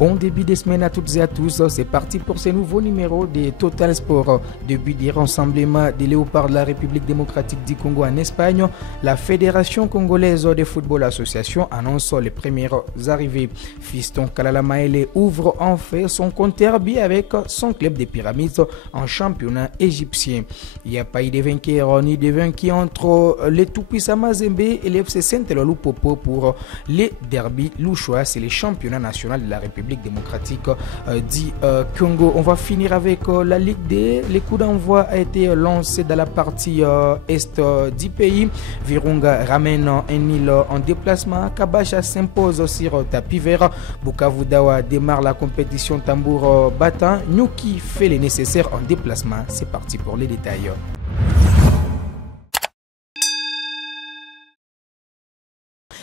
Bon début de semaine à toutes et à tous. C'est parti pour ce nouveau numéro de Total Sport. Début du rassemblement des léopards de la République démocratique du Congo en Espagne, la Fédération congolaise de football association annonce les premières arrivées. Fiston Kalala Maele ouvre en fait son compte RB avec son club des Pyramides en championnat égyptien. Il n'y a pas eu de vainqueur ni de vaincu entre les tout-puissants Mazembe et les FC Saint-Eloi Lupopo pour les derby louchois. C'est les championnats nationaux de la République démocratique du Congo. On va finir avec la Ligue D. Le coup d'envoi a été lancé dans la partie est du pays. Virunga ramène un nil en déplacement. Kabasha s'impose sur tapis vert. Bukavu Dawa démarre la compétition tambour battant. Nyuki fait les nécessaires en déplacement. C'est parti pour les détails.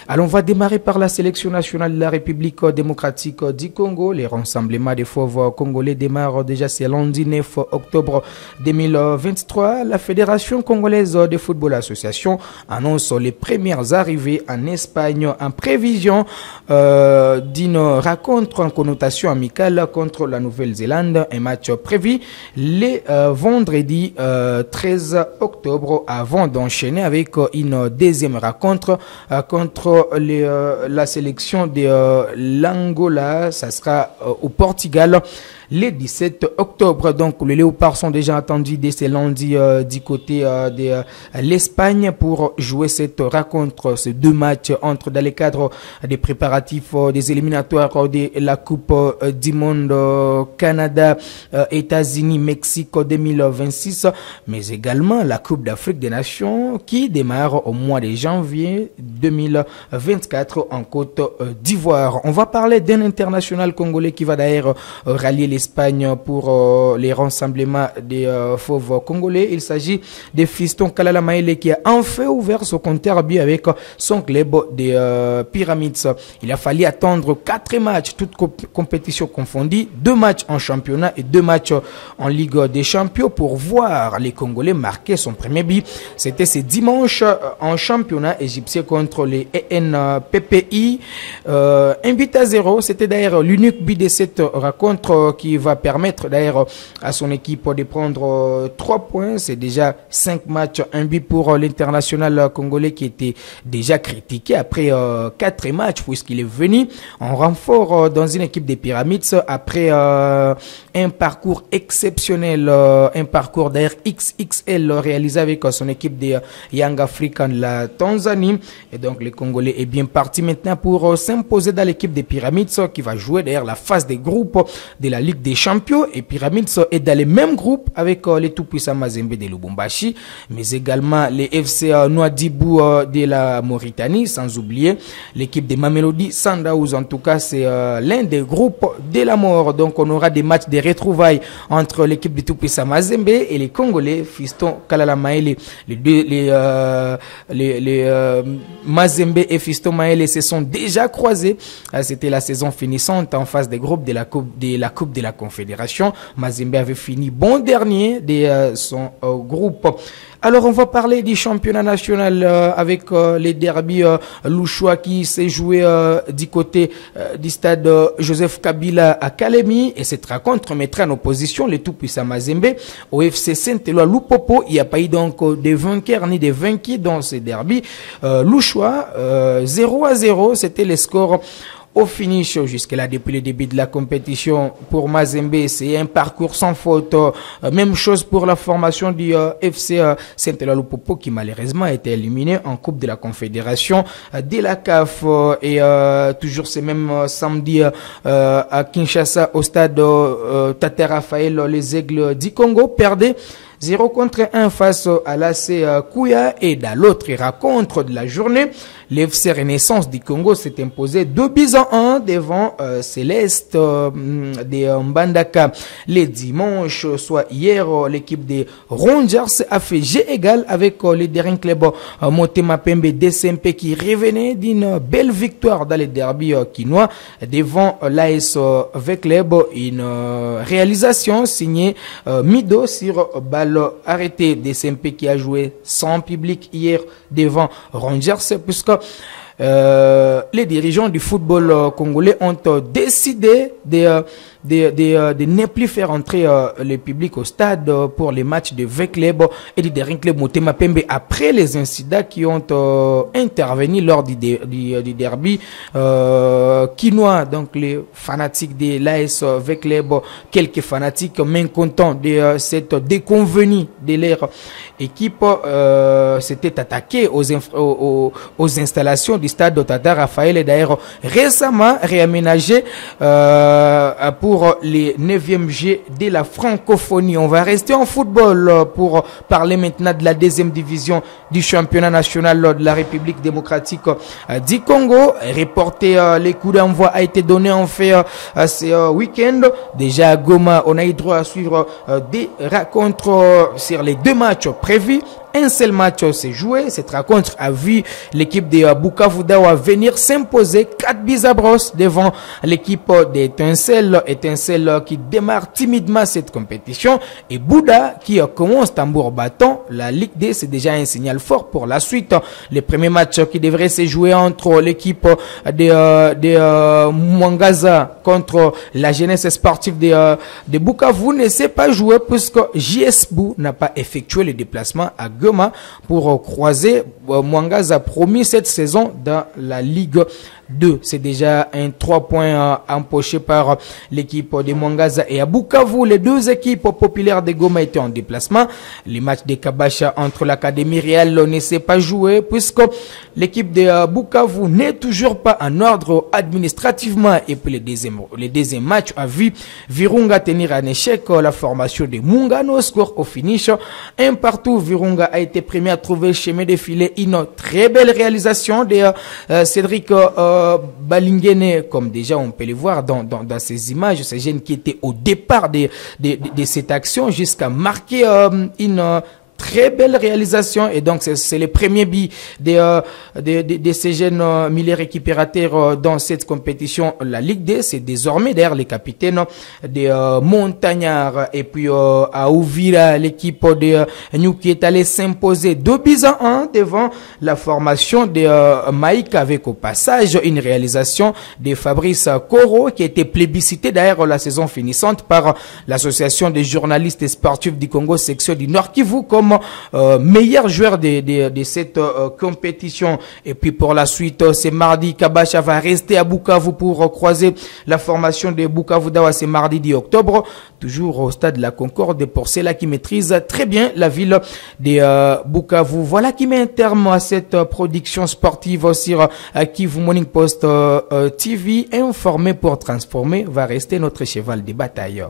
Alors, on va démarrer par la sélection nationale de la République démocratique du Congo. Les rassemblements des fauves congolais démarrent déjà ce lundi 9 octobre 2023. La Fédération congolaise de football association annonce les premières arrivées en Espagne en prévision d'une rencontre en connotation amicale contre la Nouvelle-Zélande. Un match prévu le vendredi 13 octobre avant d'enchaîner avec une deuxième rencontre contre la sélection de l'Angola. Ça sera au Portugal le 17 octobre. Donc les léopards sont déjà attendus dès ce lundi du côté de l'Espagne pour jouer cette rencontre, ces deux matchs entre dans le cadre des préparatifs des éliminatoires de la Coupe du Monde Canada, États-Unis, Mexique 2026, mais également la Coupe d'Afrique des Nations qui démarre au mois de janvier 2024 en Côte d'Ivoire. On va parler d'un international congolais qui va d'ailleurs rallier l'Espagne pour les rassemblements des fauves congolais. Il s'agit de Fiston Kalala Maele qui a enfin ouvert son compte RB avec son club des Pyramides. Il a fallu attendre 4 matchs, toutes compétitions confondues, 2 matchs en championnat et 2 matchs en Ligue des Champions pour voir les Congolais marquer son premier but. C'était ce dimanche en championnat égyptien contre les ENPPI. 1-0. C'était d'ailleurs l'unique but de cette rencontre qui va permettre d'ailleurs à son équipe de prendre 3 points. C'est déjà 5 matchs, un but pour l'international congolais qui était déjà critiqué après 4 matchs puisqu'il est venu en renfort dans une équipe des Pyramides après un parcours exceptionnel, un parcours d'ailleurs XXL réalisé avec son équipe des Young Africans de la Tanzanie. Et donc le Congolais est bien parti maintenant pour s'imposer dans l'équipe des Pyramides qui va jouer d'ailleurs la phase des groupes de la Ligue des Champions. Et Pyramides est dans les mêmes groupes avec les tout-puissants Mazembe de Lubumbashi, mais également les FC Nouadhibou de la Mauritanie, sans oublier l'équipe des Mamelodi Sundowns. En tout cas, c'est l'un des groupes de la mort. Donc on aura des matchs de retrouvailles entre l'équipe des tout-puissants Mazembe et les Congolais Fiston Kalala Maele. Les Mazembe et Fiston Maele se sont déjà croisés. C'était la saison finissante en phase des groupes de la Coupe de la Confédération. Mazembe avait fini bon dernier de son groupe. Alors on va parler du championnat national avec les derbies louchois qui s'est joué du côté du stade Joseph Kabila à Kalemi, et cette rencontre mettra en opposition les tout-puissants Mazembe au FC Saint-Eloi Lupopo. Il n'y a pas eu donc de vainqueurs ni de vaincus dans ces derbies louchois. 0-0, c'était le score au finish jusque-là depuis le début de la compétition. Pour Mazembe, c'est un parcours sans faute. Même chose pour la formation du FC Saint-Eloi Lupopo qui malheureusement a été éliminé en Coupe de la Confédération de la CAF. Et toujours ce même samedi à Kinshasa au stade Tata Raphaël, les Aigles du Congo perdaient 0-1 face à l'AC Kouya. Et dans l'autre rencontre de la journée, l'FC Renaissance du Congo s'est imposé 2-1 devant Céleste de Mbandaka. Les dimanches, soit hier, l'équipe des Rangers a fait jeu égal avec les derniers clubs Motema Pembe DCMP qui revenait d'une belle victoire dans les derbies quinois devant l'AS V-Club. Une réalisation signée Mido sur balle arrêtée. DCMP qui a joué sans public hier devant Rangers, puisque les dirigeants du football congolais ont décidé de ne plus faire entrer le public au stade pour les matchs de V-Club et du dernier club Motema Pembe après les incidents qui ont intervenu lors du derby quinois. Donc les fanatiques de l'AS V-Club, quelques fanatiques mécontents de cette déconvenue de leur équipe s'étaient attaqués aux installations du stade Tata Raphaël et d'ailleurs récemment réaménagé pour les 9e G de la francophonie. On va rester en football pour parler maintenant de la 2e division du championnat national de la République démocratique du Congo. Reporté, les coups d'envoi a été donné en fait ce week-end. Déjà à Goma, on a eu droit à suivre des rencontres sur les 2 matchs prévus. Un seul match s'est joué. Cette rencontre a vu l'équipe de Bukavu Dawa venir s'imposer 4 buts à brosse devant l'équipe d'Étincelle. Étincelle qui démarre timidement cette compétition. Et Bouddha qui commence tambour battant. La Ligue D, c'est déjà un signal fort pour la suite. Les premiers matchs qui devraient se jouer entre l'équipe de Mwangaza contre la jeunesse sportive de Bukavu ne s'est pas joué puisque JS Bou n'a pas effectué le déplacement à Goma pour croiser Mwangaza a promis cette saison dans la Ligue 2. C'est déjà un 3 points empochés par l'équipe de Mwangaza et à Bukavu. Les 2 équipes populaires de Goma étaient en déplacement. Les matchs de Kabasha entre l'Académie Real ne s'est pas joué puisque l'équipe de Bukavu n'est toujours pas en ordre administrativement. Et puis le deuxième match a vu Virunga tenir en échec la formation de Mungano. Score au finish 1 partout. Virunga a été premier à trouver le chemin de filer. Une très belle réalisation de Cédric Balingene, comme déjà on peut le voir dans ces images, ces jeunes qui étaient au départ de cette action jusqu'à marquer une très belle réalisation. Et donc c'est le premier but de ces jeunes milieux récupérateurs dans cette compétition. La Ligue D, c'est désormais d'ailleurs les capitaines des Montagnards. Et puis à Ouvira, l'équipe de New qui est allée s'imposer 2 buts à 1 devant la formation de Maïk, avec au passage une réalisation de Fabrice Koro qui a été plébiscité d'ailleurs la saison finissante par l'association des journalistes et sportifs du Congo section du Nord Kivu comme meilleur joueur de cette compétition. Et puis pour la suite, c'est mardi, Kabasha va rester à Bukavu pour croiser la formation de Bukavu Dawa. C'est mardi 10 octobre, toujours au stade de la Concorde, pour ceux-là qui maîtrisent très bien la ville de Bukavu. Voilà qui met un terme à cette production sportive sur Kivu Morning Post TV. Informé pour transformer va rester notre cheval de bataille.